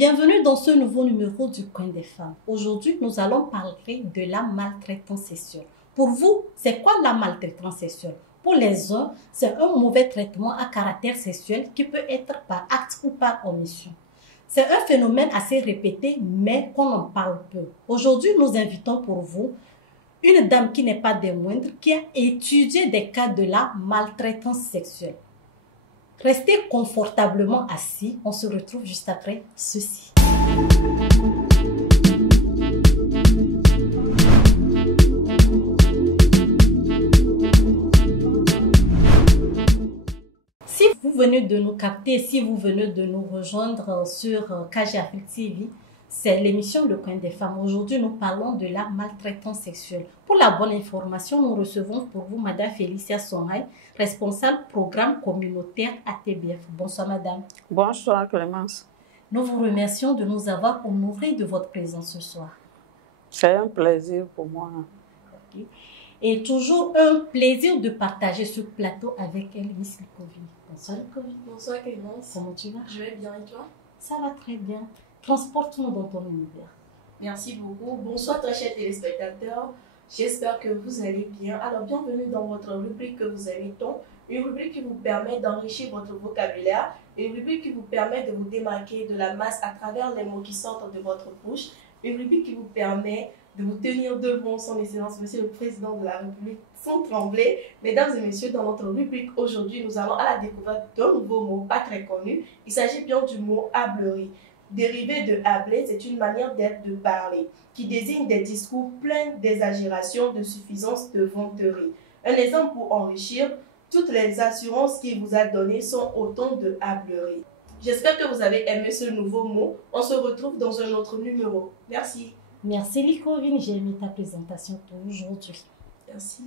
bienvenue dans ce nouveau numéro du Coin des femmes. Aujourd'hui, nous allons parler de la maltraitance sexuelle. Pour vous, c'est quoi la maltraitance sexuelle? Pour les uns, c'est un mauvais traitement à caractère sexuel qui peut être par acte ou par omission. C'est un phénomène assez répété, mais qu'on en parle peu. Aujourd'hui, nous invitons pour vous une dame qui n'est pas des moindres, qui a étudié des cas de la maltraitance sexuelle. Restez confortablement assis, on se retrouve juste après ceci. Si vous venez de nous capter, si vous venez de nous rejoindre sur KG Afrique TV, c'est l'émission Le Coin des femmes. Aujourd'hui, nous parlons de la maltraitance sexuelle. Pour la bonne information, nous recevons pour vous Madame Félicia Songhai, responsable programme communautaire ATBF. Bonsoir Madame. Bonsoir Clémence. Nous vous remercions de nous avoir honorés de votre présence ce soir. C'est un plaisir pour moi. Okay. Et toujours un plaisir de partager ce plateau avec elle, Miss Likovi. Bonsoir Likovi. Bonsoir Clémence. Comment tu vas? Je vais bien et toi? Ça va très bien. Transporte-nous dans ton univers. Merci beaucoup. Bonsoir très chers téléspectateurs. J'espère que vous allez bien. Alors bienvenue dans votre rubrique que vous aimez tant. Une rubrique qui vous permet d'enrichir votre vocabulaire. Une rubrique qui vous permet de vous démarquer de la masse à travers les mots qui sortent de votre bouche. Une rubrique qui vous permet de vous tenir devant son excellence, Monsieur le Président de la République, sans trembler. Mesdames et messieurs, dans notre rubrique aujourd'hui, nous allons à la découverte d'un nouveau mot pas très connu. Il s'agit bien du mot hablerie. Dérivé de habler, c'est une manière d'être, de parler, qui désigne des discours pleins d'exagération, de suffisance, de vanterie. Un exemple pour enrichir, toutes les assurances qu'il vous a données sont autant de hablerie. J'espère que vous avez aimé ce nouveau mot. On se retrouve dans un autre numéro. Merci. Merci Likovine, j'ai aimé ta présentation aujourd'hui. Merci.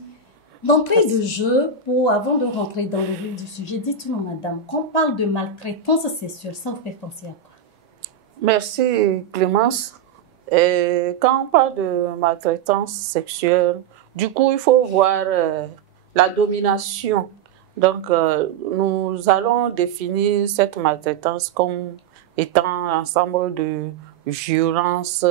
D'entrée de jeu, avant de rentrer dans le vif du sujet, dites-nous madame, quand on parle de maltraitance sexuelle, ça vous fait penser à quoi? Merci Clémence. Et quand on parle de maltraitance sexuelle, du coup, il faut voir la domination. Donc, nous allons définir cette maltraitance comme étant un ensemble de violences,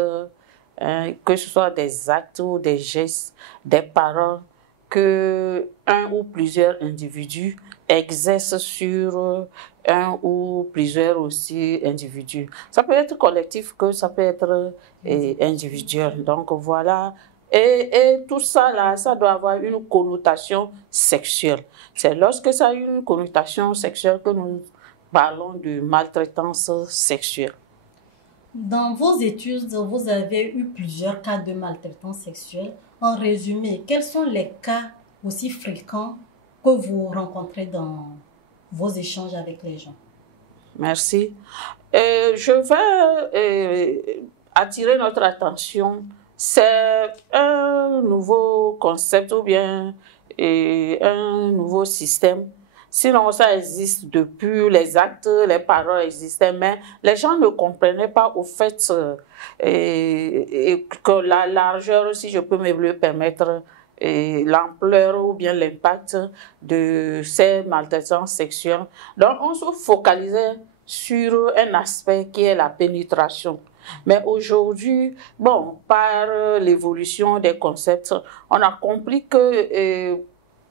que ce soit des actes ou des gestes, des paroles que un ou plusieurs individus exercent sur un ou plusieurs aussi individus. Ça peut être collectif, que ça peut être individuel. Donc voilà. Et tout ça là, ça doit avoir une connotation sexuelle. C'est lorsque ça a une connotation sexuelle que nous parlons de maltraitance sexuelle. Dans vos études, vous avez eu plusieurs cas de maltraitance sexuelle. En résumé, quels sont les cas aussi fréquents que vous rencontrez dans vos échanges avec les gens? Merci. Je vais attirer notre attention. C'est un nouveau concept ou bien un nouveau système. Sinon, ça existe depuis, les actes, les paroles existaient, mais les gens ne comprenaient pas au fait que la largeur, si je peux me le permettre, l'ampleur ou bien l'impact de ces maltraitances sexuelles. Donc, on se focalisait sur un aspect qui est la pénétration. Mais aujourd'hui, bon, par l'évolution des concepts, on a compris que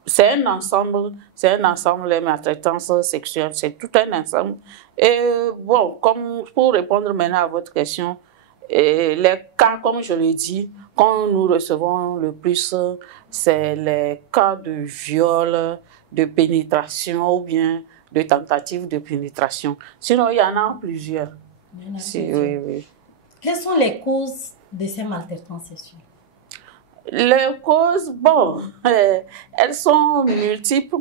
c'est un ensemble, les maltraitances sexuelles, c'est tout un ensemble. Et bon, comme pour répondre maintenant à votre question, les cas, comme je l'ai dit, quand nous recevons le plus, c'est les cas de viol, de pénétration ou bien de tentative de pénétration. Sinon, il y en a plusieurs. Oui. Quelles sont les causes de ces maltraitances sexuelles? Les causes, bon, elles sont multiples.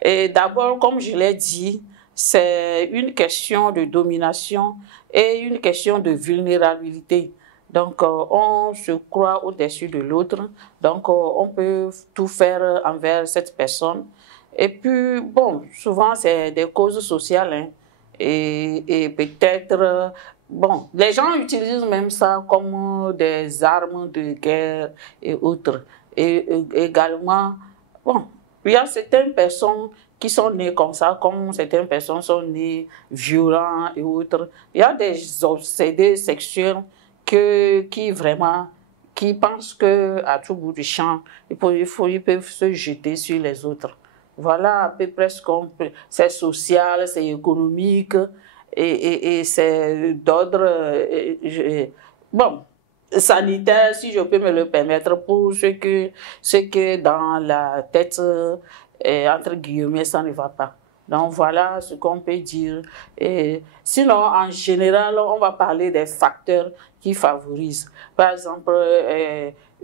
Et d'abord, comme je l'ai dit, c'est une question de domination et une question de vulnérabilité. Donc, on se croit au-dessus de l'autre. Donc, on peut tout faire envers cette personne. Et puis, bon, souvent, c'est des causes sociales. Hein, et peut-être... Bon, les gens utilisent même ça comme des armes de guerre et autres. Et également, bon, il y a certaines personnes qui sont nés comme ça, comme certaines personnes sont nées violents et autres. Il y a des obsédés sexuels qui vraiment, qui pensent qu'à tout bout du champ, ils peuvent se jeter sur les autres. Voilà à peu près ce qu'on peut. C'est social, c'est économique et c'est d'ordre bon, sanitaire, si je peux me le permettre, pour ce que dans la tête, entre guillemets, ça ne va pas. Donc voilà ce qu'on peut dire. Et sinon, en général, on va parler des facteurs qui favorisent. Par exemple,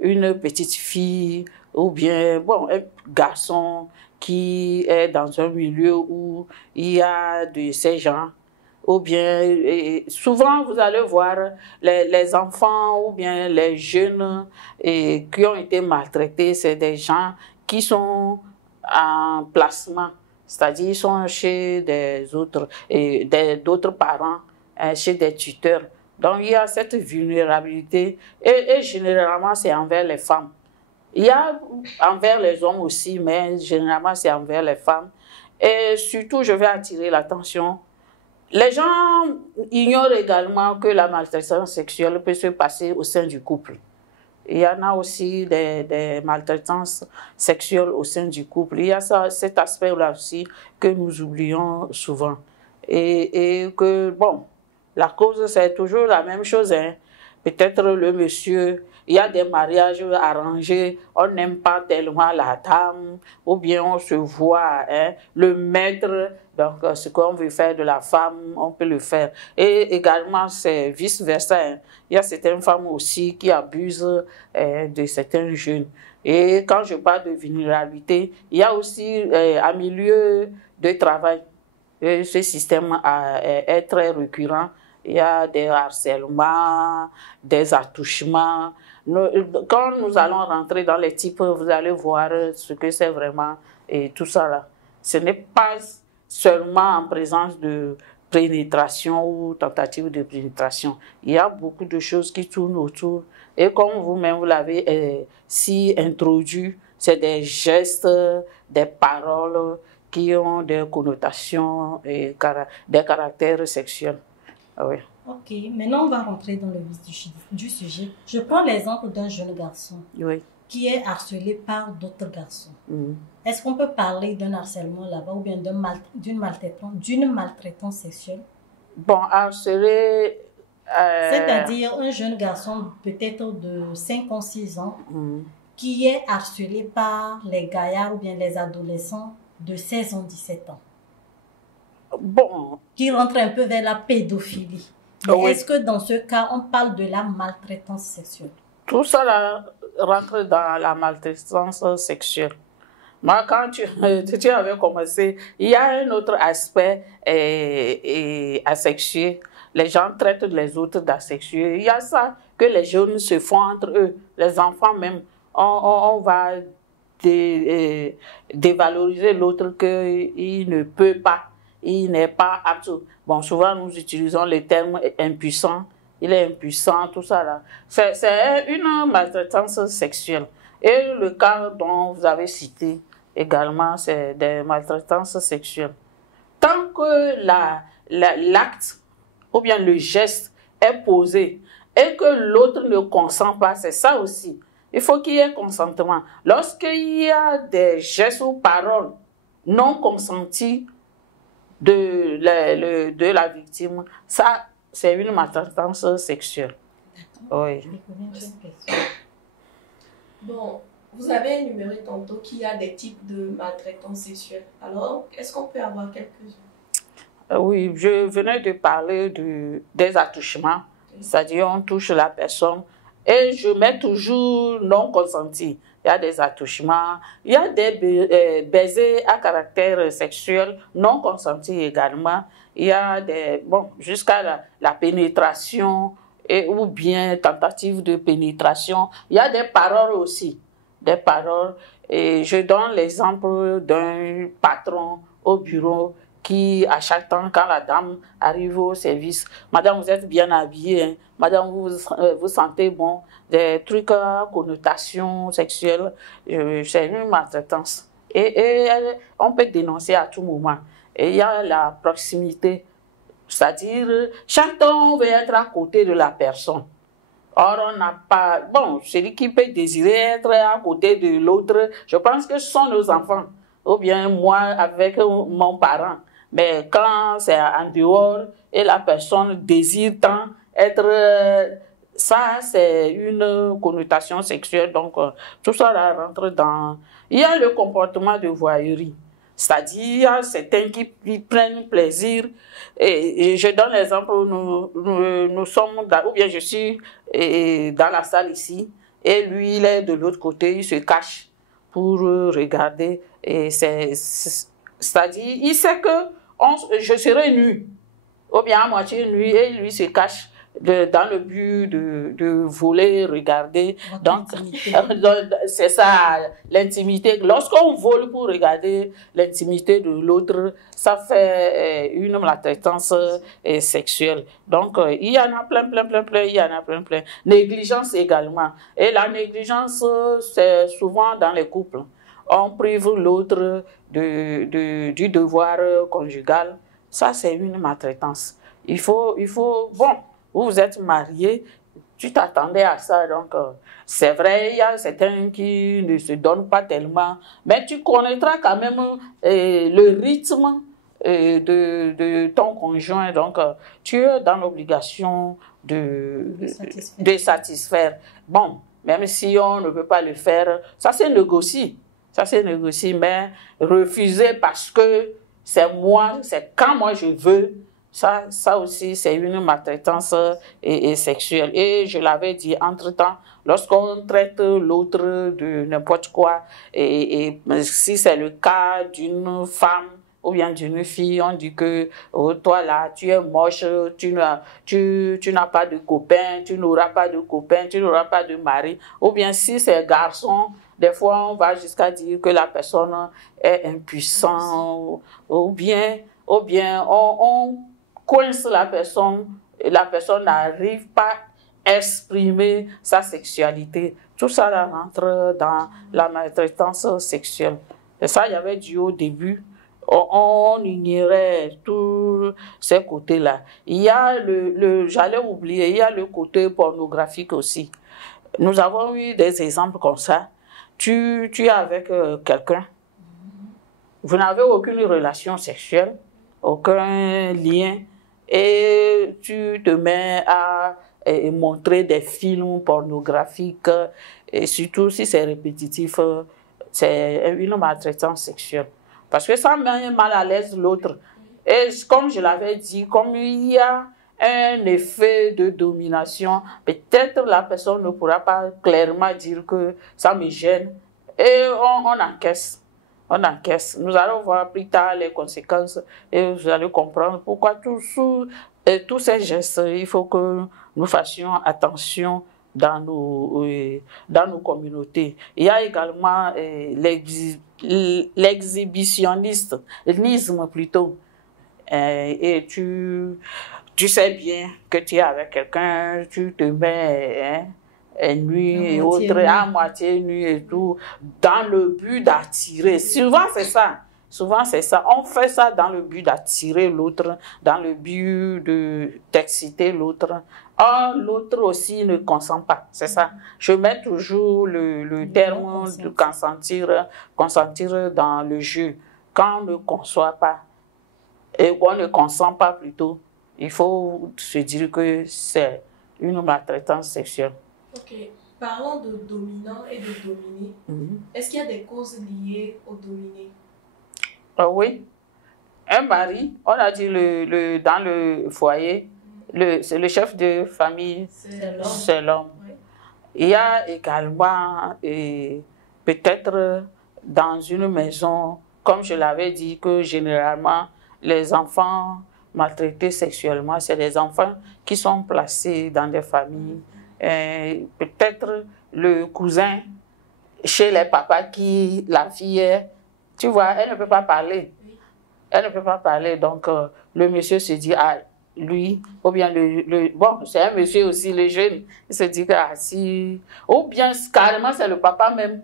une petite fille ou bien bon, un garçon qui est dans un milieu où il y a de ces gens, ou bien souvent vous allez voir les enfants ou bien les jeunes qui ont été maltraités, c'est des gens qui sont en placement, c'est-à-dire ils sont chez des autres d'autres parents, chez des tuteurs. Donc il y a cette vulnérabilité et généralement c'est envers les femmes. Il y a envers les hommes aussi, mais généralement c'est envers les femmes. Et surtout, je vais attirer l'attention. Les gens ignorent également que la maltraitance sexuelle peut se passer au sein du couple. Il y en a aussi des maltraitances sexuelles au sein du couple. Il y a cet aspect-là aussi que nous oublions souvent. Et que, bon, la cause, c'est toujours la même chose, hein. Peut-être le monsieur, il y a des mariages arrangés, on n'aime pas tellement la dame, ou bien on se voit, hein, le maître, donc ce qu'on veut faire de la femme, on peut le faire. Et également, c'est vice-versa. Hein. Il y a certaines femmes aussi qui abusent de certains jeunes. Et quand je parle de vulnérabilité, il y a aussi un milieu de travail. Et ce système est très récurrent. Il y a des harcèlements, des attouchements. Quand nous allons rentrer dans les types, vous allez voir ce que c'est vraiment et tout ça là. Ce n'est pas seulement en présence de pénétration ou tentative de pénétration. Il y a beaucoup de choses qui tournent autour. Et comme vous-même, vous l'avez si introduit, c'est des gestes, des paroles qui ont des connotations et des caractères sexuels. Oui. Ok, maintenant on va rentrer dans le vif du sujet. Je prends l'exemple d'un jeune garçon qui est harcelé par d'autres garçons. Est-ce qu'on peut parler d'un harcèlement là-bas ou bien d'une maltraitance sexuelle? Bon, harcelé... C'est-à-dire un jeune garçon peut-être de 5 ans, 6 ans qui est harcelé par les gaillards ou bien les adolescents de 16 ans, 17 ans. Bon. Qui rentre un peu vers la pédophilie. Mais est-ce que dans ce cas, on parle de la maltraitance sexuelle? Tout ça là, rentre dans la maltraitance sexuelle. Moi, quand tu avais commencé, il y a un autre aspect asexué. Les gens traitent les autres d'asexués. Il y a ça que les jeunes se font entre eux, les enfants même. On va dévaloriser l'autre qu'il ne peut pas. Il n'est pas apte. Bon, souvent nous utilisons le terme impuissant. Il est impuissant, tout ça là. C'est une maltraitance sexuelle. Et le cas dont vous avez cité également, c'est des maltraitances sexuelles. Tant que l'acte ou bien le geste est posé et que l'autre ne consent pas, c'est ça aussi. Il faut qu'il y ait consentement. Lorsqu'il y a des gestes ou paroles non consentis de la victime, ça, c'est une maltraitance sexuelle. D'accord. Oui. Bon, vous avez énuméré tantôt qu'il y a des types de maltraitance sexuelle. Alors, est-ce qu'on peut avoir quelques-uns? Oui, je venais de parler des attouchements, c'est-à-dire on touche la personne et je mets toujours non consenti. Il y a des attouchements, il y a des baisers à caractère sexuel non consentis également. Il y a jusqu'à la pénétration ou bien tentative de pénétration. Il y a des paroles aussi, des paroles. Et je donne l'exemple d'un patron au bureau qui, à chaque temps, quand la dame arrive au service, madame, vous êtes bien habillée, hein? Madame, vous sentez bon, des trucs à connotation sexuelle, c'est une maltraitance. On peut dénoncer à tout moment. Et il y a la proximité, c'est-à-dire chacun veut être à côté de la personne. Or, on n'a pas... Bon, celui qui peut désirer être à côté de l'autre, je pense que ce sont nos enfants, ou bien moi avec mon parent. Mais quand c'est en dehors et la personne désire tant être... ça, c'est une connotation sexuelle. Donc, tout ça là, rentre dans... Il y a le comportement de voyeurie. C'est-à-dire, il y a certains qui prennent plaisir. Et je donne l'exemple, nous sommes, ou bien je suis dans la salle ici, et lui, il est de l'autre côté, il se cache pour regarder. Et c'est-à-dire, il sait que je serai nu, ou bien à moitié nu, et lui se cache dans le but de voler, regarder. Donc, c'est ça, l'intimité. Lorsqu'on vole pour regarder l'intimité de l'autre, ça fait une maltraitance sexuelle. Donc, il y en a plein, il y en a plein. Négligence également. Et la négligence, c'est souvent dans les couples. On prive l'autre du devoir conjugal. Ça, c'est une maltraitance. Il faut, bon, vous êtes mariés, tu t'attendais à ça, donc c'est vrai, il y a certains qui ne se donnent pas tellement, mais tu connaîtras quand même le rythme de ton conjoint, donc tu es dans l'obligation de satisfaire. Bon, même si on ne peut pas le faire, ça se négocie, mais refuser parce que c'est moi, c'est quand moi je veux. Ça aussi, c'est une maltraitance sexuelle. Et je l'avais dit, entre-temps, lorsqu'on traite l'autre de n'importe quoi, et si c'est le cas d'une femme ou bien d'une fille, on dit que oh, toi là, tu es moche, tu n'as pas de copain, tu n'auras pas de copain, tu n'auras pas de mari. Ou bien si c'est garçon, des fois on va jusqu'à dire que la personne est impuissante, ou bien on coince la personne et la personne n'arrive pas à exprimer sa sexualité. Tout ça là, rentre dans la maltraitance sexuelle. Et ça, il y avait dit au début, on ignorait tous ces côtés-là. Il y a j'allais oublier, il y a le côté pornographique aussi. Nous avons eu des exemples comme ça. Tu es avec quelqu'un, vous n'avez aucune relation sexuelle, aucun lien, et tu te mets à montrer des films pornographiques, et surtout si c'est répétitif, c'est une maltraitance sexuelle. Parce que ça met mal à l'aise l'autre. Et comme je l'avais dit, comme il y a un effet de domination, peut-être la personne ne pourra pas clairement dire que ça me gêne. Et on encaisse. On encaisse. Nous allons voir plus tard les conséquences et vous allez comprendre pourquoi tous ces gestes, il faut que nous fassions attention dans nos communautés. Il y a également l'exhibitionnisme plutôt. Et tu sais bien que tu es avec quelqu'un, tu te mets nuit et autres, à moitié nuit et tout, dans le but d'attirer. Souvent, c'est ça. On fait ça dans le but d'attirer l'autre, dans le but d'exciter l'autre. Or, l'autre aussi ne consent pas. C'est ça. Je mets toujours le terme de consentir dans le jeu. Quand on ne conçoit pas, et qu'on ne consent pas plutôt, il faut se dire que c'est une maltraitance sexuelle. Ok. Parlons de dominant et de dominé. Est-ce qu'il y a des causes liées au dominé? Oui. Un mari, on a dit dans le foyer, c'est le chef de famille, c'est l'homme. Oui. Il y a également, peut-être dans une maison, comme je l'avais dit, que généralement, les enfants maltraités sexuellement, c'est des enfants qui sont placés dans des familles. Peut-être le cousin chez les papas qui, la fille est, tu vois, elle ne peut pas parler. Elle ne peut pas parler, donc le monsieur se dit, ah, lui, ou bien bon, c'est un monsieur aussi, le jeune, il se dit que, ah, si, ou bien carrément c'est le papa même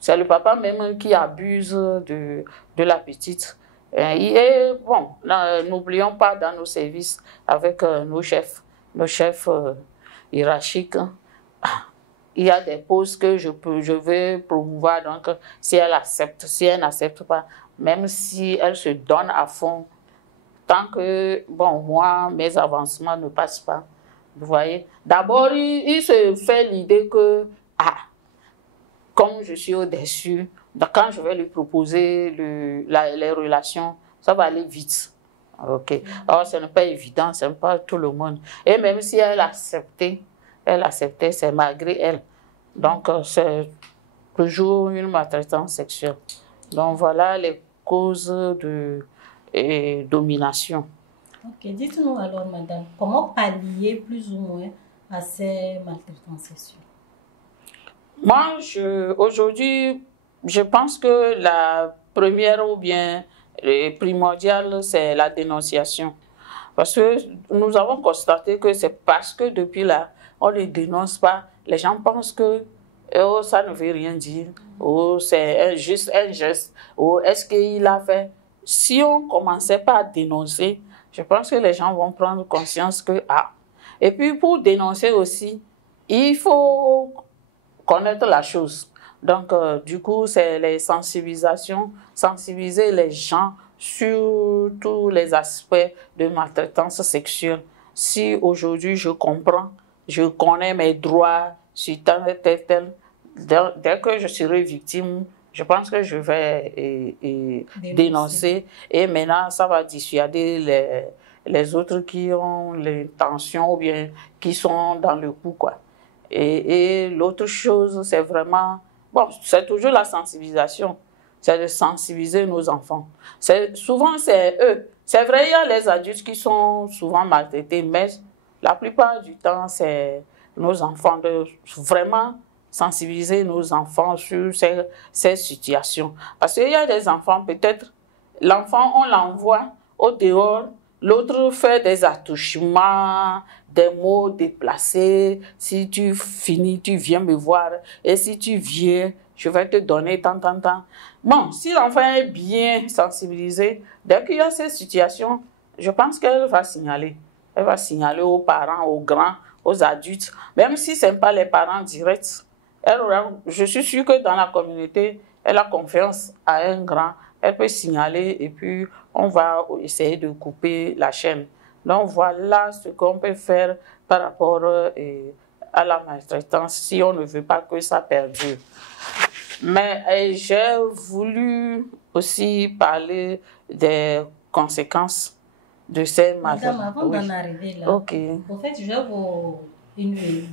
c'est le papa même qui abuse de la petite. Et bon, n'oublions pas dans nos services avec nos chefs hiérarchiques, il y a des pauses que je vais promouvoir. Donc, si elle n'accepte pas, même si elle se donne à fond, tant que, bon, moi, mes avancements ne passent pas, vous voyez. D'abord, il se fait l'idée que, comme je suis au-dessus, quand je vais lui proposer les relations, ça va aller vite. Ok. Alors, ce n'est pas évident, ce n'est pas tout le monde. Et même si elle acceptait, c'est malgré elle. Donc, c'est toujours une maltraitance sexuelle. Donc, voilà les causes de domination. Ok, dites-nous alors, madame, comment pallier plus ou moins à ces maltraitances sexuelles? Moi, aujourd'hui, je pense que la première ou bien primordiale, c'est la dénonciation. Parce que nous avons constaté que c'est parce que depuis là, on ne dénonce pas. Les gens pensent que ça ne veut rien dire, c'est juste un geste, est-ce qu'il a fait. Si on ne commençait pas à dénoncer, je pense que les gens vont prendre conscience que, Et puis pour dénoncer aussi, il faut connaître la chose. Donc, du coup, c'est les sensibilisations, sensibiliser les gens sur tous les aspects de maltraitance sexuelle. Si aujourd'hui je comprends, je connais mes droits sur tel, dès que je serai victime, je pense que je vais dénoncer. Et maintenant, ça va dissuader les autres qui ont l'intention ou bien qui sont dans le coup, quoi. Et l'autre chose, c'est vraiment, c'est toujours la sensibilisation. C'est de sensibiliser nos enfants. Souvent, c'est eux. C'est vrai, il y a les adultes qui sont souvent maltraités, mais la plupart du temps, c'est nos enfants, de vraiment sensibiliser nos enfants sur ces situations. Parce qu'il y a des enfants, peut-être, l'enfant, on l'envoie au dehors, l'autre fait des attouchements, des mots déplacés. Si tu finis, tu viens me voir. Et si tu viens, je vais te donner tant. Bon, si l'enfant est bien sensibilisé, dès qu'il y a ces situations, je pense qu'elle va signaler. Elle va signaler aux parents, aux grands, aux adultes. Même si ce n'est pas les parents directs, je suis sûre que dans la communauté, elle a confiance à un grand. Elle peut signaler et puis on va essayer de couper la chaîne. Donc voilà ce qu'on peut faire par rapport à la maltraitance si on ne veut pas que ça perdure. Mais j'ai voulu aussi parler des conséquences de ces maltraitances. Madame, avant d'en arriver là, okay. En fait, je vais vous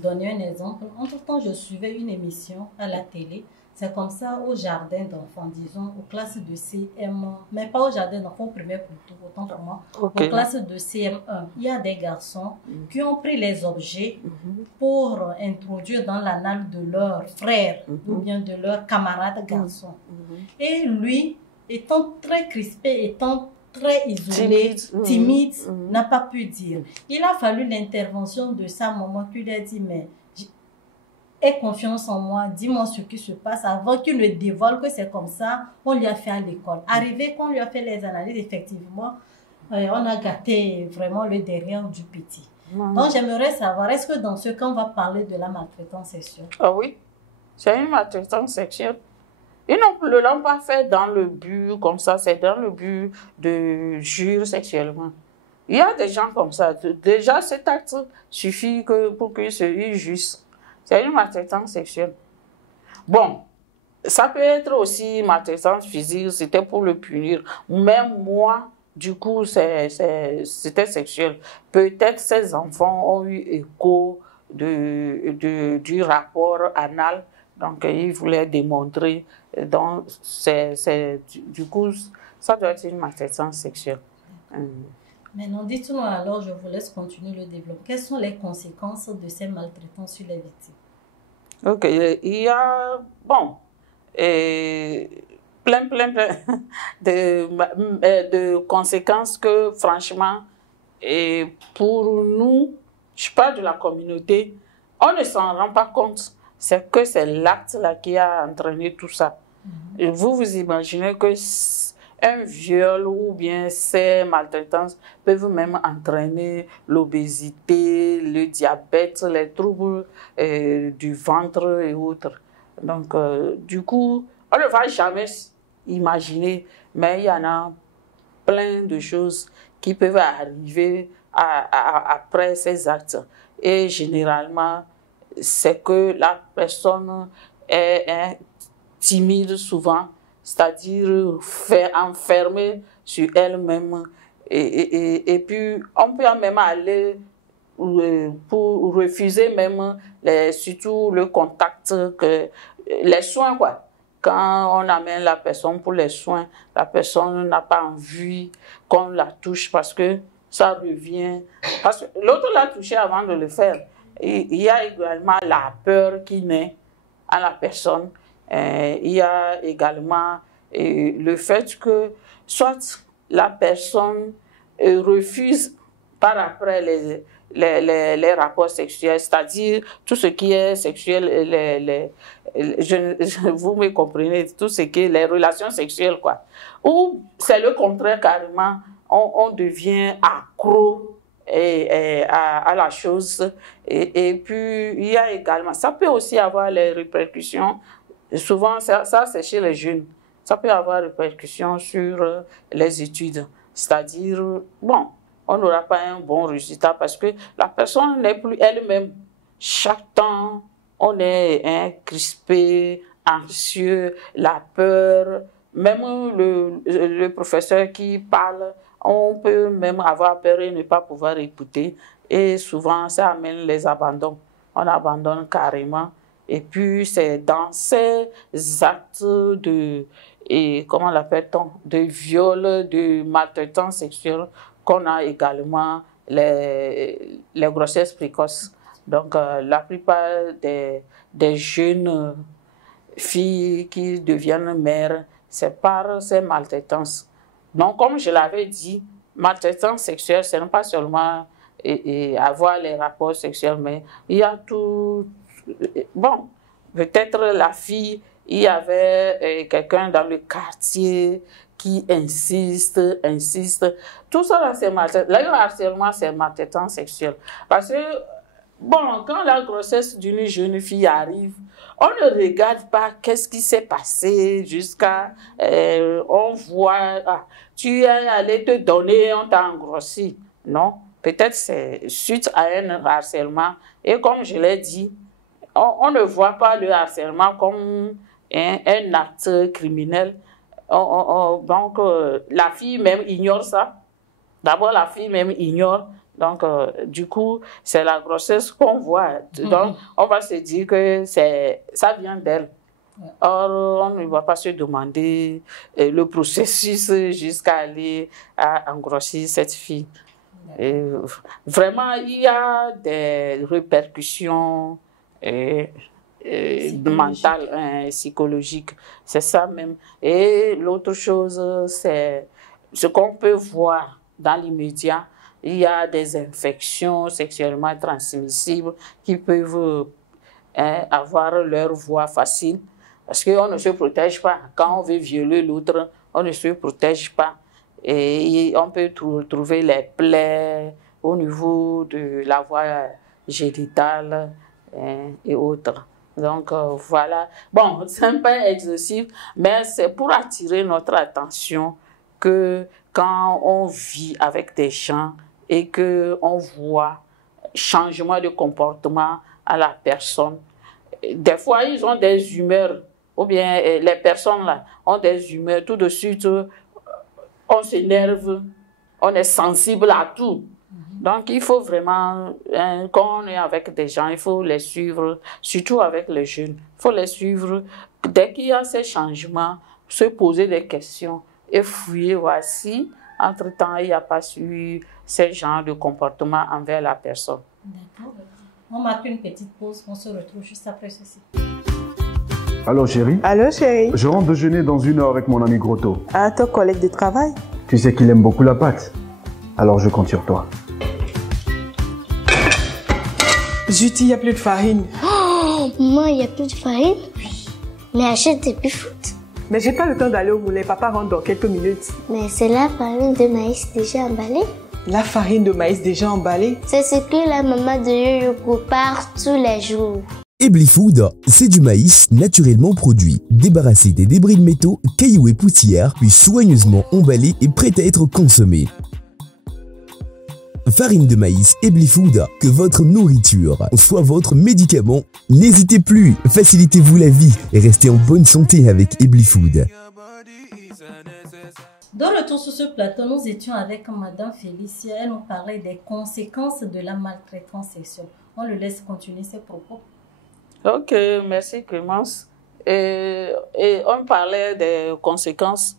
donner un exemple. Entre-temps, je suivais une émission à la télé. C'est comme ça au jardin d'enfants, disons, aux classes de CM1, mais pas au jardin d'enfants primaire plutôt, autant pour moi, aux classes de CM1. Il y a des garçons qui ont pris les objets pour introduire dans l'anal de leur frère ou bien de leur camarade garçon. Et lui, étant très crispé, étant très isolé, timide, n'a pas pu dire. Il a fallu l'intervention de sa maman qui lui a dit, mais aie confiance en moi, dis-moi ce qui se passe avant qu'il ne dévoile que c'est comme ça, on lui a fait à l'école. Arrivé qu'on lui a fait les analyses, effectivement, on a gâté vraiment le derrière du petit. Donc j'aimerais savoir, est-ce que dans ce cas, on va parler de la maltraitance sexuelle? Ah oui, c'est une maltraitance sexuelle. Ils ne l'ont pas fait dans le but comme ça, c'est dans le but de jurer sexuellement. Il y a des gens comme ça. Déjà, cet acte suffit pour qu'ils se jugent. C'est une maltraitance sexuelle. Bon, ça peut être aussi maltraitance physique, c'était pour le punir. Même moi, du coup, c'était sexuel. Peut-être ces enfants ont eu écho du rapport anal, donc ils voulaient démontrer. Donc, du coup, ça doit être une maltraitance sexuelle. Maintenant, dites-nous alors, je vous laisse continuer le développement. Quelles sont les conséquences de ces maltraitances sur les victimes? Ok, il y a, plein de conséquences que, franchement, pour nous, je parle de la communauté, on ne s'en rend pas compte. C'est que c'est l'acte là qui a entraîné tout ça. Et vous imaginez que un viol ou bien ces maltraitances peuvent même entraîner l'obésité, le diabète, les troubles du ventre et autres. Donc, du coup, on ne va jamais imaginer, mais il y en a plein de choses qui peuvent arriver après ces actes. Et généralement, c'est que la personne est timide souvent, c'est-à-dire enfermée sur elle-même. Et puis, on peut même aller pour refuser même surtout le contact, les soins, quoi. Quand on amène la personne pour les soins, la personne n'a pas envie qu'on la touche parce que ça revient. Parce que l'autre l'a touché avant de le faire. Et il y a également la peur qui naît à la personne. Il y a également le fait que soit la personne refuse par après les rapports sexuels, c'est-à-dire tout ce qui est sexuel, vous me comprenez, tout ce qui est les relations sexuelles, quoi. Ou c'est le contraire carrément, on devient accro à la chose. Et puis, il y a également, ça peut aussi avoir les répercussions, souvent ça c'est chez les jeunes, ça peut avoir des répercussions sur les études, c'est-à-dire, bon, on n'aura pas un bon résultat parce que la personne n'est plus elle-même. Chaque temps, on est crispé, anxieux, la peur. Même le professeur qui parle, on peut même avoir peur et ne pas pouvoir écouter. Et souvent, ça amène les abandons. On abandonne carrément. Et puis, c'est dans ces actes comment l'appelle-t-on, de viol, de maltraitance sexuelle, qu'on a également les grossesses précoces. Donc, la plupart des jeunes filles qui deviennent mères, c'est par ces maltraitances. Donc, comme je l'avais dit, maltraitance sexuelle, ce n'est pas seulement avoir les rapports sexuels, mais il y a tout. Bon, peut-être la fille, il y avait quelqu'un dans le quartier qui insiste. Tout ça, c'est maltraitance. Là, le harcèlement, c'est maltraitance sexuelle. Parce que, bon, quand la grossesse d'une jeune fille arrive, on ne regarde pas qu'est-ce qui s'est passé jusqu'à... on voit, tu es allé te donner, on t'a engrossi. Non, peut-être c'est suite à un harcèlement. Et comme je l'ai dit, on ne voit pas le harcèlement comme un acte criminel. Donc, la fille même ignore ça. D'abord, la fille même ignore. Donc, du coup, c'est la grossesse qu'on voit. Donc, on va se dire que ça vient d'elle. Or, on ne va pas se demander le processus jusqu'à aller à engrossir cette fille. Et vraiment, il y a des répercussions mentales, psychologiques. C'est ça même. Et l'autre chose, c'est ce qu'on peut voir dans l'immédiat. Il y a des infections sexuellement transmissibles qui peuvent avoir leur voie facile. Parce qu'on ne se protège pas. Quand on veut violer l'autre, on ne se protège pas. Et on peut trouver les plaies au niveau de la voie génitale et autres. Donc, voilà. Bon, c'est un peu exhaustif, mais c'est pour attirer notre attention que quand on vit avec des gens et qu'on voit changement de comportement à la personne, des fois, ils ont des humeurs, ou bien les personnes là ont des humeurs, tout de suite, on s'énerve, on est sensible à tout. Donc, il faut vraiment, quand on est avec des gens, il faut les suivre, surtout avec les jeunes. Il faut les suivre. Dès qu'il y a ces changements, se poser des questions et fouiller, voici, entre-temps, il n'y a pas eu ce genre de comportement envers la personne. D'accord. On marque une petite pause, on se retrouve juste après ceci. Allô chérie? Allô chérie? Je rentre déjeuner dans 1 heure avec mon ami Grotto. Ah, ton collègue de travail? Tu sais qu'il aime beaucoup la pâte. Alors je compte sur toi. Zut, il n'y a plus de farine. Oh, maman, il n'y a plus de farine? Oui. Mais achète des biscuits. Mais j'ai pas le temps d'aller au moulin. Papa rentre dans quelques minutes. Mais c'est la farine de maïs déjà emballée. La farine de maïs déjà emballée? C'est ce que la maman de Yo-Yo prépare tous les jours. Ebly Food, c'est du maïs naturellement produit, débarrassé des débris de métaux, cailloux et poussières, puis soigneusement emballé et prêt à être consommé. Farine de maïs Ebly Food, que votre nourriture soit votre médicament. N'hésitez plus, facilitez-vous la vie et restez en bonne santé avec Ebly Food. De retour sur ce plateau, nous étions avec Madame Félicia. Elle nous parlait des conséquences de la maltraitance sexuelle. On le laisse continuer ses propos. Ok, merci Clémence. Et on parlait des conséquences.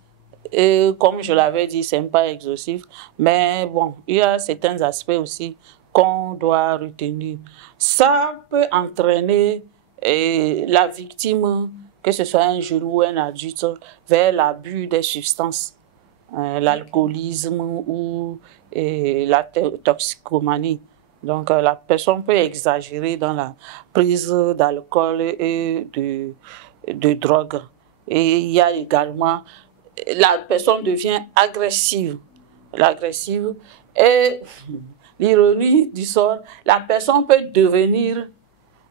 Et comme je l'avais dit, ce n'est pas exhaustif. Mais bon, il y a certains aspects aussi qu'on doit retenir. Ça peut entraîner la victime, que ce soit un jeune ou un adulte, vers l'abus des substances, l'alcoolisme ou la toxicomanie. Donc, la personne peut exagérer dans la prise d'alcool et de drogue. Et il y a également, la personne devient agressive. L'agressive et l'ironie du sort, la personne peut devenir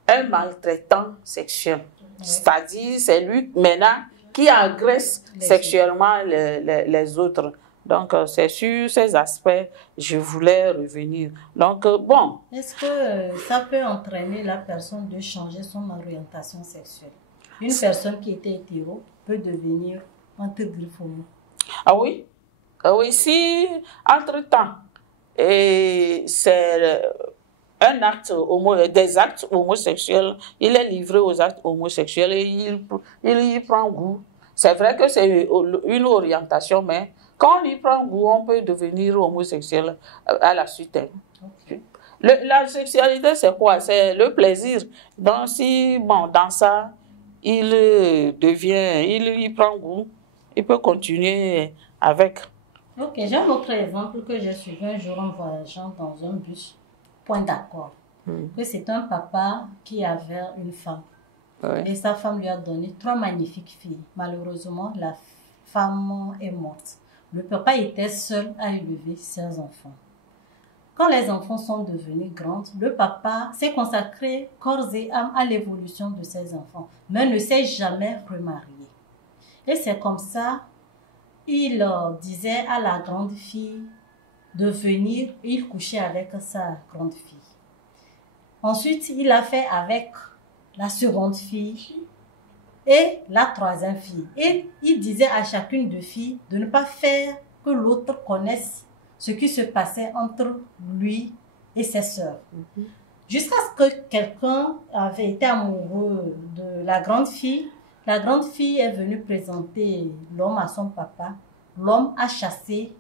un maltraitant sexuel. C'est-à-dire, c'est lui maintenant qui agresse sexuellement les autres. Donc, c'est sur ces aspects je voulais revenir. Donc, bon. Est-ce que ça peut entraîner la personne de changer son orientation sexuelle? Une personne qui était hétéro peut devenir entre griffes homo. Ah oui? Ah oui, si, entre-temps, et c'est un acte des actes homosexuels, il est livré aux actes homosexuels et il y prend goût. C'est vrai que c'est une orientation, mais quand on y prend goût, on peut devenir homosexuel à la suite. Okay. La sexualité, c'est quoi? C'est le plaisir. Donc, si, bon, dans ça, il y prend goût, il peut continuer avec. Ok, j'ai un autre exemple que j'ai suivi un jour en voyageant dans un bus. Point d'accord. Que c'est un papa qui avait une femme. Oui. Et sa femme lui a donné 3 magnifiques filles. Malheureusement, la femme est morte. Le papa était seul à élever ses enfants. Quand les enfants sont devenus grands, le papa s'est consacré corps et âme à l'évolution de ses enfants, mais ne s'est jamais remarié. Et c'est comme ça, il disait à la grande fille de venir, il couchait avec sa grande fille. Ensuite, il a fait avec la seconde fille et la troisième fille. Et il disait à chacune des filles de ne pas faire que l'autre connaisse ce qui se passait entre lui et ses sœurs. Jusqu'à ce que quelqu'un avait été amoureux de la grande fille. La grande fille est venue présenter l'homme à son papa. L'homme a chassé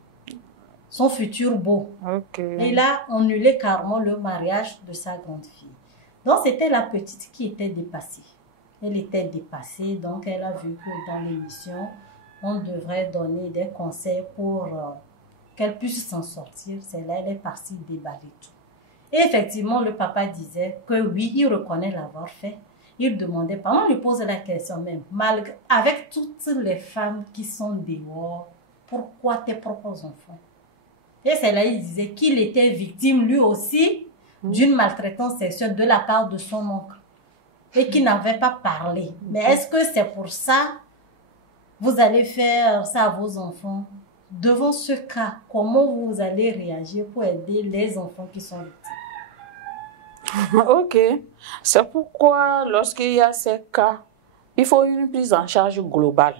son futur beau. Okay. Et il a annulé carrément le mariage de sa grande fille. Donc, c'était la petite qui était dépassée. Elle était dépassée, donc elle a vu que dans l'émission, on devrait donner des conseils pour qu'elle puisse s'en sortir. C'est là, elle est partie déballer tout. Et effectivement, le papa disait que oui, il reconnaît l'avoir fait. Il demandait, on lui pose la question même, malgré, avec toutes les femmes qui sont dehors, pourquoi tes propres enfants? Et c'est là, il disait qu'il était victime lui aussi d'une maltraitance sexuelle de la part de son oncle et qu'il n'avait pas parlé. Mais est-ce que c'est pour ça vous allez faire ça à vos enfants? Devant ce cas, comment vous allez réagir pour aider les enfants qui sont victimes? Ok. C'est pourquoi lorsqu'il y a ces cas, il faut une prise en charge globale.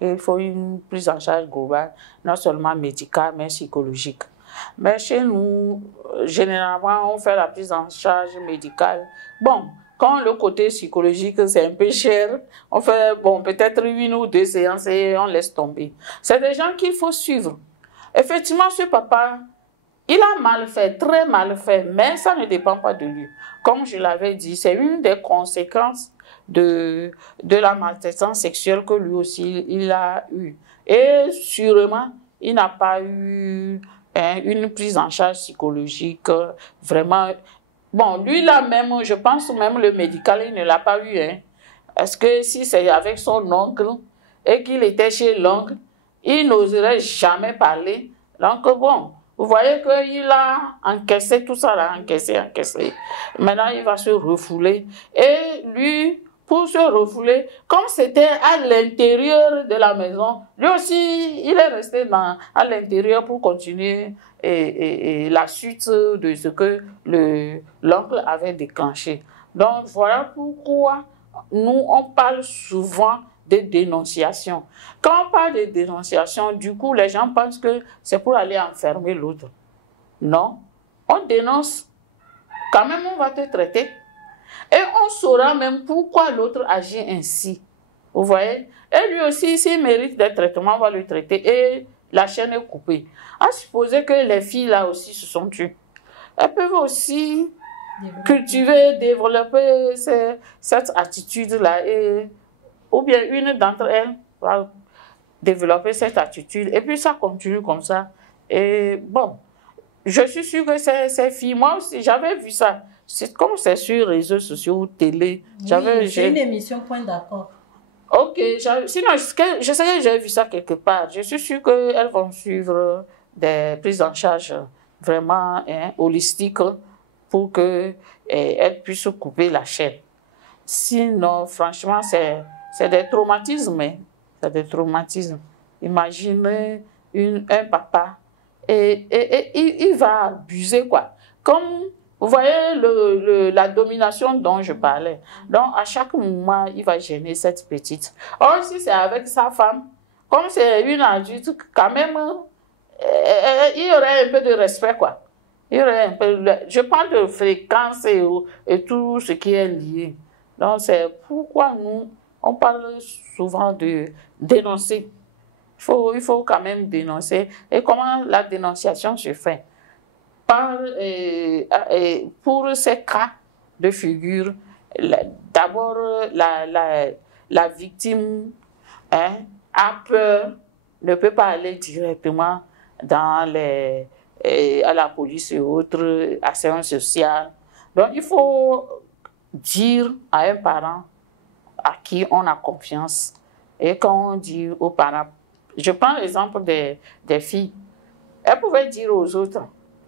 Il faut une prise en charge globale, non seulement médicale, mais psychologique. Mais chez nous, généralement, on fait la prise en charge médicale. Bon, quand le côté psychologique, c'est un peu cher, on fait, bon, peut-être 1 ou 2 séances et on laisse tomber. C'est des gens qu'il faut suivre. Effectivement, ce papa, il a mal fait, très mal fait, mais ça ne dépend pas de lui. Comme je l'avais dit, c'est une des conséquences de la maltraitance sexuelle que lui aussi, il a eu. Et sûrement, il n'a pas eu une prise en charge psychologique vraiment. Bon, lui là même, je pense même le médical, il ne l'a pas eu. Parce que si c'est avec son oncle, et qu'il était chez l'oncle, il n'oserait jamais parler. Donc bon, vous voyez qu'il a encaissé tout ça, là, encaissé. Maintenant, il va se refouler. Et lui, pour se refouler, comme c'était à l'intérieur de la maison, lui aussi, il est resté à l'intérieur pour continuer et la suite de ce que l'oncle avait déclenché. Donc, voilà pourquoi nous, on parle souvent de dénonciation. Quand on parle de dénonciation, du coup, les gens pensent que c'est pour aller enfermer l'autre. Non, on dénonce, quand même on va te traiter. Et on saura même pourquoi l'autre agit ainsi. Vous voyez? Et lui aussi, s'il mérite des traitements, on va le traiter. Et la chaîne est coupée. À supposer que les filles là aussi se sont tuées. Elles peuvent aussi cultiver, développer cette attitude-là. Ou bien une d'entre elles va développer cette attitude. Et puis ça continue comme ça. Et bon, je suis sûre que ces filles, moi aussi, j'avais vu ça. C'est comme c'est sur les réseaux sociaux ou télé. Oui, c'est une émission Point d'accord. Ok, sinon, je sais que j'ai vu ça quelque part. Je suis sûre qu'elles vont suivre des prises en charge vraiment holistiques pour qu'elles puissent couper la chaîne. Sinon, franchement, c'est des traumatismes. C'est des traumatismes. Imaginez un papa et il va abuser, quoi. Comme, vous voyez, la domination dont je parlais. Donc, à chaque moment, il va gêner cette petite. Or, si c'est avec sa femme, comme c'est une adulte, quand même, il y aurait un peu de respect, quoi. Il y aurait un peu je parle de fréquence et tout ce qui est lié. Donc, c'est pourquoi nous, on parle souvent de dénoncer. Il faut quand même dénoncer. Et comment la dénonciation se fait? Pour ces cas de figure, d'abord, la victime a peur, ne peut pas aller directement à la police et autres, à séance sociale. Donc, il faut dire à un parent à qui on a confiance. Et quand on dit aux parents, je prends l'exemple des filles, elles pouvaient dire aux autres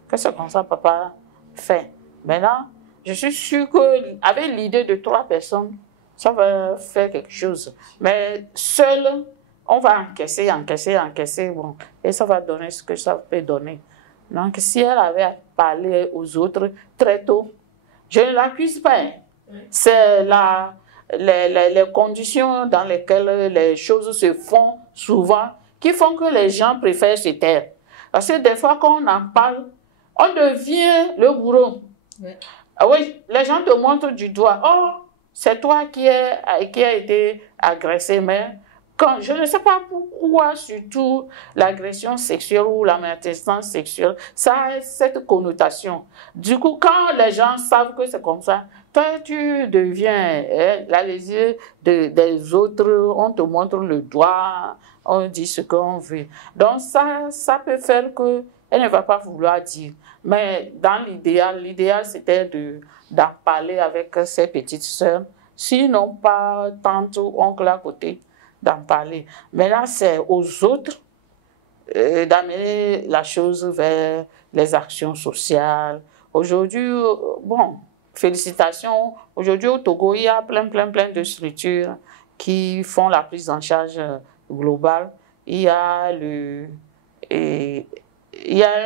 que c'est comme ça papa fait. Maintenant, je suis sûre qu'avec l'idée de 3 personnes, ça va faire quelque chose. Mais seul, on va encaisser, bon, et ça va donner ce que ça peut donner. Donc, si elle avait parlé aux autres très tôt, je ne l'accuse pas. C'est les conditions dans lesquelles les choses se font souvent qui font que les gens préfèrent se taire. Parce que des fois, quand on en parle, on devient le bourreau. Oui. Oui, les gens te montrent du doigt. Oh, c'est toi qui a été agressé, mais je ne sais pas pourquoi, surtout l'agression sexuelle ou la maltraitance sexuelle, ça a cette connotation. Du coup, quand les gens savent que c'est comme ça, toi, tu deviens la lésure des autres, on te montre le doigt, on dit ce qu'on veut. Donc, ça peut faire qu'elle ne va pas vouloir dire. Mais dans l'idéal, c'était d'en parler avec ses petites sœurs, sinon pas tante ou oncle à côté, d'en parler. Mais là, c'est aux autres d'amener la chose vers les actions sociales. Aujourd'hui, bon, félicitations. Aujourd'hui, au Togo, il y a plein de structures qui font la prise en charge globale. Il y a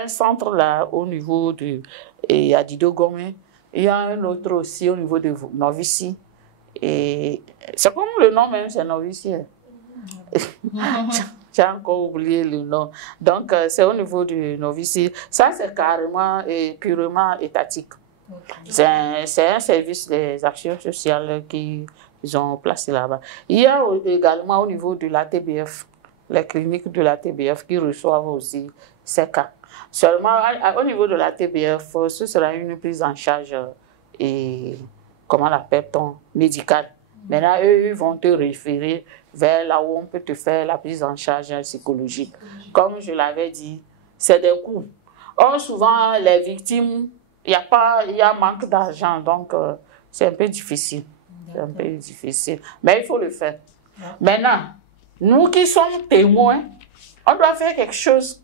un centre là au niveau de Adido Gomé. Il y a un autre aussi au niveau de Novici. Et c'est comme le nom même, c'est Novici. J'ai encore oublié le nom. Donc, c'est au niveau du Novici. Ça, c'est carrément et purement étatique. Okay. C'est un service des actions sociales qu'ils ont placé là-bas. Il y a également au niveau de la TBF, les cliniques de la TBF qui reçoivent aussi ces cas. Seulement, au niveau de la TBF, ce sera une prise en charge comment l'appelle-t-on, médicale. Maintenant, eux, ils vont te référer vers là où on peut te faire la prise en charge psychologique. Comme je l'avais dit, c'est des coûts. Or, souvent, les victimes, il y a manque d'argent, donc c'est un peu difficile. C'est un peu difficile. Mais il faut le faire. Maintenant, nous qui sommes témoins, on doit faire quelque chose.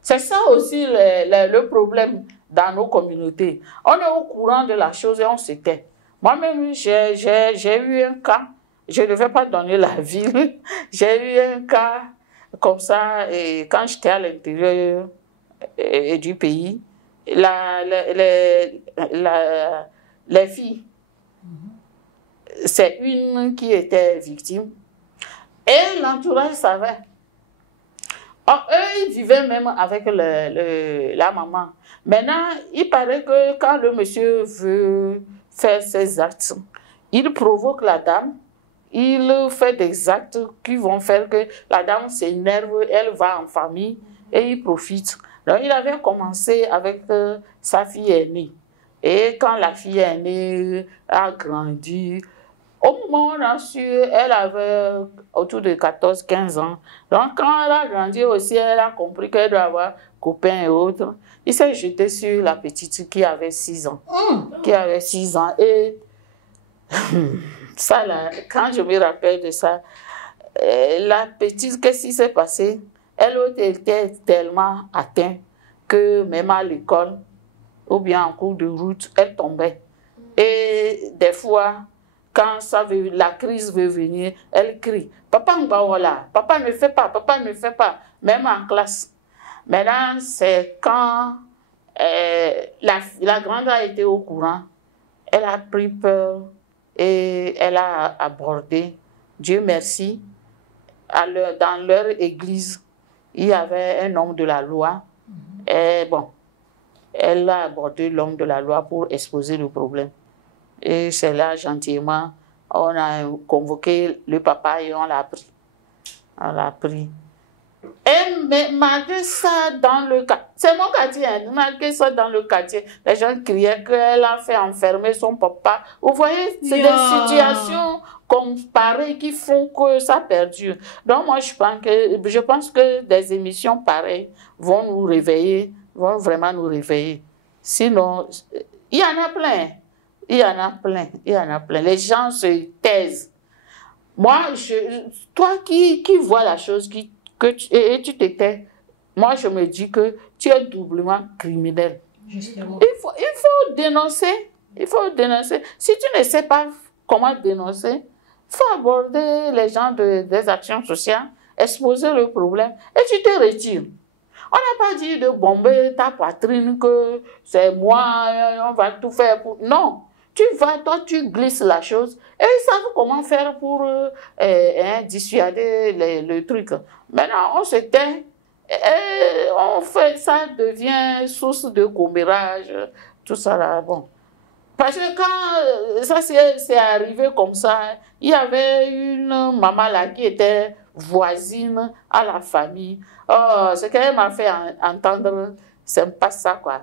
C'est ça aussi le problème dans nos communautés. On est au courant de la chose et on se tait. Moi-même, j'ai eu un cas, je ne vais pas donner la ville, j'ai eu un cas comme ça, et quand j'étais à l'intérieur du pays, les filles, c'est une qui était victime, et l'entourage savait. Eux, ils vivaient même avec la maman. Maintenant, il paraît que quand le monsieur veut faire ses actes, il provoque la dame, il fait des actes qui vont faire que la dame s'énerve, elle va en famille et il profite. Donc, il avait commencé avec sa fille aînée. Et quand la fille aînée a grandi, au moment où on a su, elle avait autour de 14-15 ans. Donc, quand elle a grandi aussi, elle a compris qu'elle doit avoir copains et autres. Il s'est jeté sur la petite qui avait 6 ans. Qui avait 6 ans. Et ça, là, quand je me rappelle de ça, la petite, qu'est-ce qui s'est passé? Elle était tellement atteinte que même à l'école, ou bien en cours de route, elle tombait. Et des fois, quand la crise veut venir, elle crie. Papa ne fait pas, papa ne fait pas, même en classe. Maintenant, c'est quand la grande a été au courant, elle a pris peur et elle a abordé. Dieu merci, dans leur église, il y avait un homme de la loi. Et bon, elle a abordé l'homme de la loi pour exposer le problème. Et c'est là, gentiment, on a convoqué le papa et on l'a pris. On l'a pris. Et malgré ça, dans le quartier, c'est mon quartier, hein, malgré ça, dans le quartier, les gens criaient qu'elle a fait enfermer son papa. Vous voyez, c'est des situations comme pareilles qui font que ça perdure. Donc, moi, je pense que des émissions pareilles vont nous réveiller, vont vraiment nous réveiller. Sinon, il y en a plein. Il y en a plein, il y en a plein. Les gens se taisent. Moi, toi qui vois la chose, et tu te tais, moi je me dis que tu es doublement criminel. Justement. Il faut dénoncer. Il faut dénoncer. Si tu ne sais pas comment dénoncer, il faut aborder les gens des actions sociales, exposer le problème et tu te retires. On n'a pas dit de bomber ta poitrine, que c'est moi, on va tout faire pour... Non. Tu vas, toi, tu glisses la chose et ils savent comment faire pour dissuader le truc. Maintenant, on se tait et on fait, ça devient source de commérage, tout ça là, bon. Parce que quand ça c'est arrivé comme ça, il y avait une maman là qui était voisine à la famille. Oh, ce qu'elle m'a fait entendre, c'est pas ça quoi.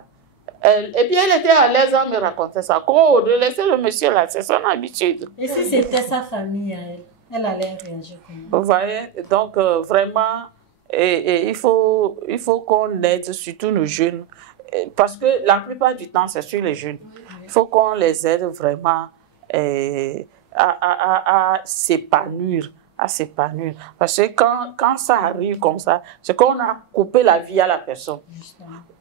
Et puis elle était à l'aise à me raconter ça. Oh, de laisser le monsieur là, c'est son habitude. Et si c'était sa famille à elle allait réagir comment? Vous voyez, donc vraiment, il faut qu'on aide surtout nos jeunes. Parce que la plupart du temps, c'est sur les jeunes. Il faut qu'on les aide vraiment à s'épanouir. À s'épanouir. Parce que quand ça arrive comme ça, c'est qu'on a coupé la vie à la personne.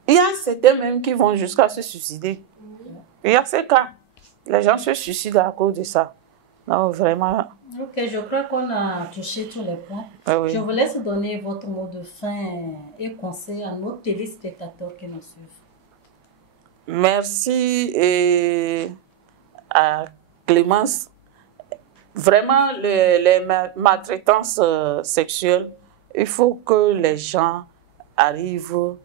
Il y a certains même qui vont jusqu'à se suicider. Il y a ces cas. Les gens se suicident à cause de ça. Non, vraiment. Ok, je crois qu'on a touché tous les points. Ah oui. Je vous laisse donner votre mot de fin et conseil à nos téléspectateurs qui nous suivent. Merci à Clémence. Vraiment, les maltraitances sexuelles, il faut que les gens arrivent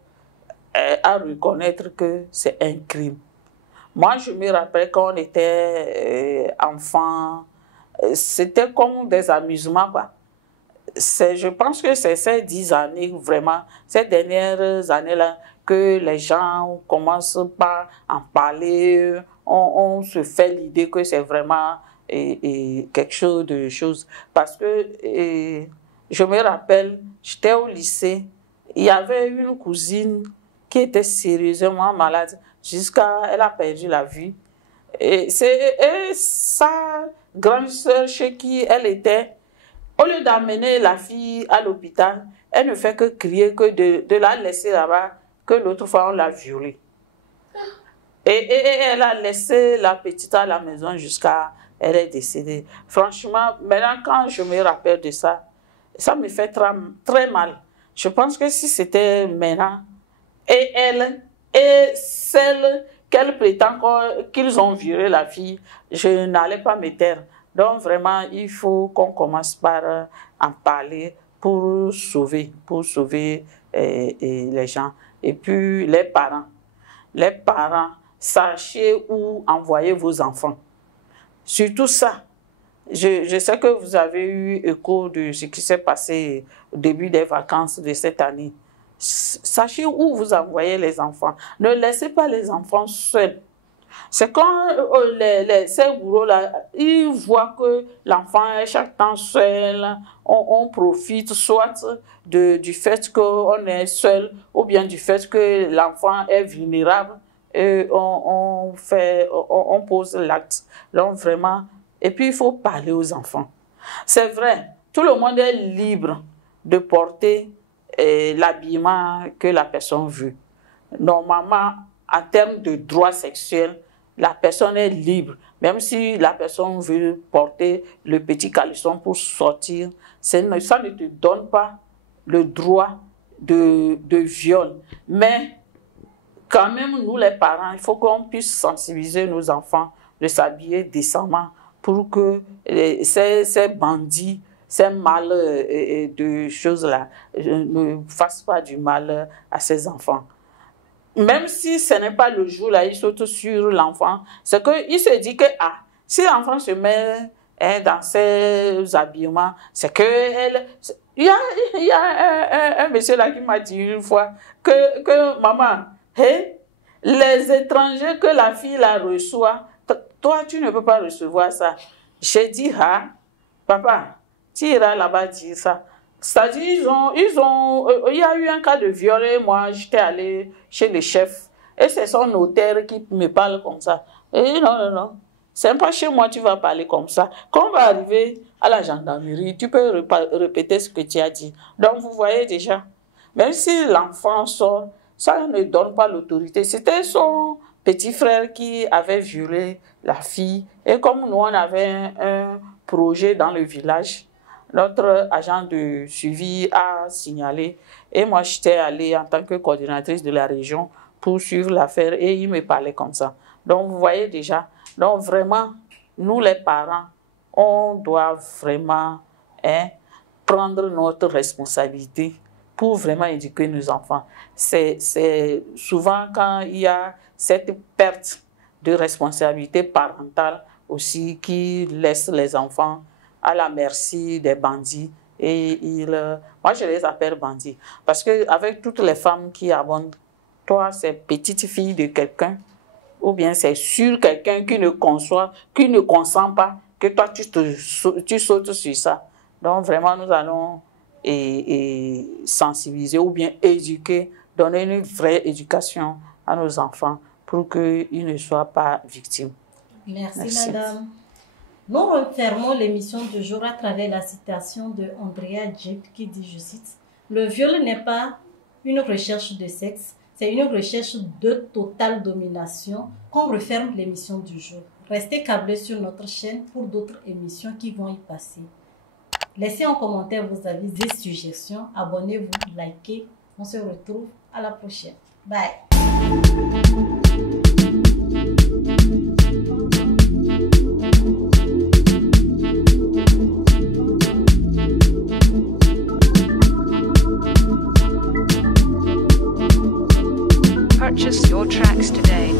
à reconnaître que c'est un crime. Moi, je me rappelle quand on était enfant, c'était comme des amusements, quoi. Je pense que c'est ces 10 années, vraiment, ces dernières années-là, que les gens commencent par en parler, on se fait l'idée que c'est vraiment quelque chose. Parce que je me rappelle, j'étais au lycée, il y avait une cousine qui était sérieusement malade, elle a perdu la vie. Et sa grande sœur chez qui elle était, Au lieu d'amener la fille à l'hôpital, elle ne fait que crier, que de la laisser là-bas, que l'autre fois on l'a violée. Et elle a laissé la petite à la maison jusqu'à elle est décédée. Franchement, maintenant quand je me rappelle de ça, ça me fait très, très mal. Je pense que si c'était maintenant, et elle, et celle qu'elle prétend qu'ils ont viré la fille, je n'allais pas me taire. Donc vraiment, il faut qu'on commence par en parler pour sauver les gens. Et puis les parents, sachez où envoyer vos enfants. Surtout ça. Je sais que vous avez eu écho de ce qui s'est passé au début des vacances de cette année. Sachez où vous envoyez les enfants. Ne laissez pas les enfants seuls. C'est quand ces bourreaux-là, ils voient que l'enfant est chaque temps seul, on profite soit du fait qu'on est seul ou bien du fait que l'enfant est vulnérable et on pose l'acte. Donc vraiment, et puis il faut parler aux enfants. C'est vrai, tout le monde est libre de porter l'habillement que la personne veut. Normalement, en termes de droits sexuels, la personne est libre. Même si la personne veut porter le petit caleçon pour sortir, ça ne te donne pas le droit de viol. Mais quand même, nous les parents, il faut qu'on puisse sensibiliser nos enfants de s'habiller décemment pour que ces bandits, ces mal de choses-là ne fassent pas du mal à ces enfants. Même si ce n'est pas le jour là, il saute sur l'enfant, c'est qu'il se dit que si l'enfant se met dans ses habillements, c'est que il y a un monsieur là qui m'a dit une fois que maman, les étrangers que la fille la reçoit, toi tu ne peux pas recevoir ça. J'ai dit papa, tu iras là-bas dire ça. C'est-à-dire, il y a eu un cas de viol et moi, j'étais allée chez le chef. Et c'est son notaire qui me parle comme ça. Et non. C'est pas chez moi, tu vas parler comme ça. Quand on va arriver à la gendarmerie, tu peux répéter ce que tu as dit. Donc, vous voyez déjà, même si l'enfant sort, ça ne donne pas l'autorité. C'était son petit frère qui avait violé la fille. Et comme nous, on avait un projet dans le village, notre agent de suivi a signalé et moi j'étais allée en tant que coordinatrice de la région pour suivre l'affaire et il me parlait comme ça. Donc vous voyez déjà, donc vraiment, nous les parents, on doit vraiment prendre notre responsabilité pour vraiment éduquer nos enfants. C'est souvent quand il y a cette perte de responsabilité parentale aussi qui laisse les enfants à la merci des bandits. Et moi, je les appelle bandits. Parce qu'avec toutes les femmes qui abondent, toi, c'est petite fille de quelqu'un, ou bien c'est sur quelqu'un qui ne consent pas, que toi, tu sautes sur ça. Donc, vraiment, nous allons sensibiliser ou bien éduquer, donner une vraie éducation à nos enfants pour qu'ils ne soient pas victimes. Merci. Madame. Nous refermons l'émission du jour à travers la citation de Andrea Djeb qui dit, je cite, « Le viol n'est pas une recherche de sexe, c'est une recherche de totale domination » qu'on referme l'émission du jour. Restez câblés sur notre chaîne pour d'autres émissions qui vont y passer. Laissez en commentaire vos avis et suggestions. Abonnez-vous, likez. On se retrouve à la prochaine. Bye. Purchase your tracks today.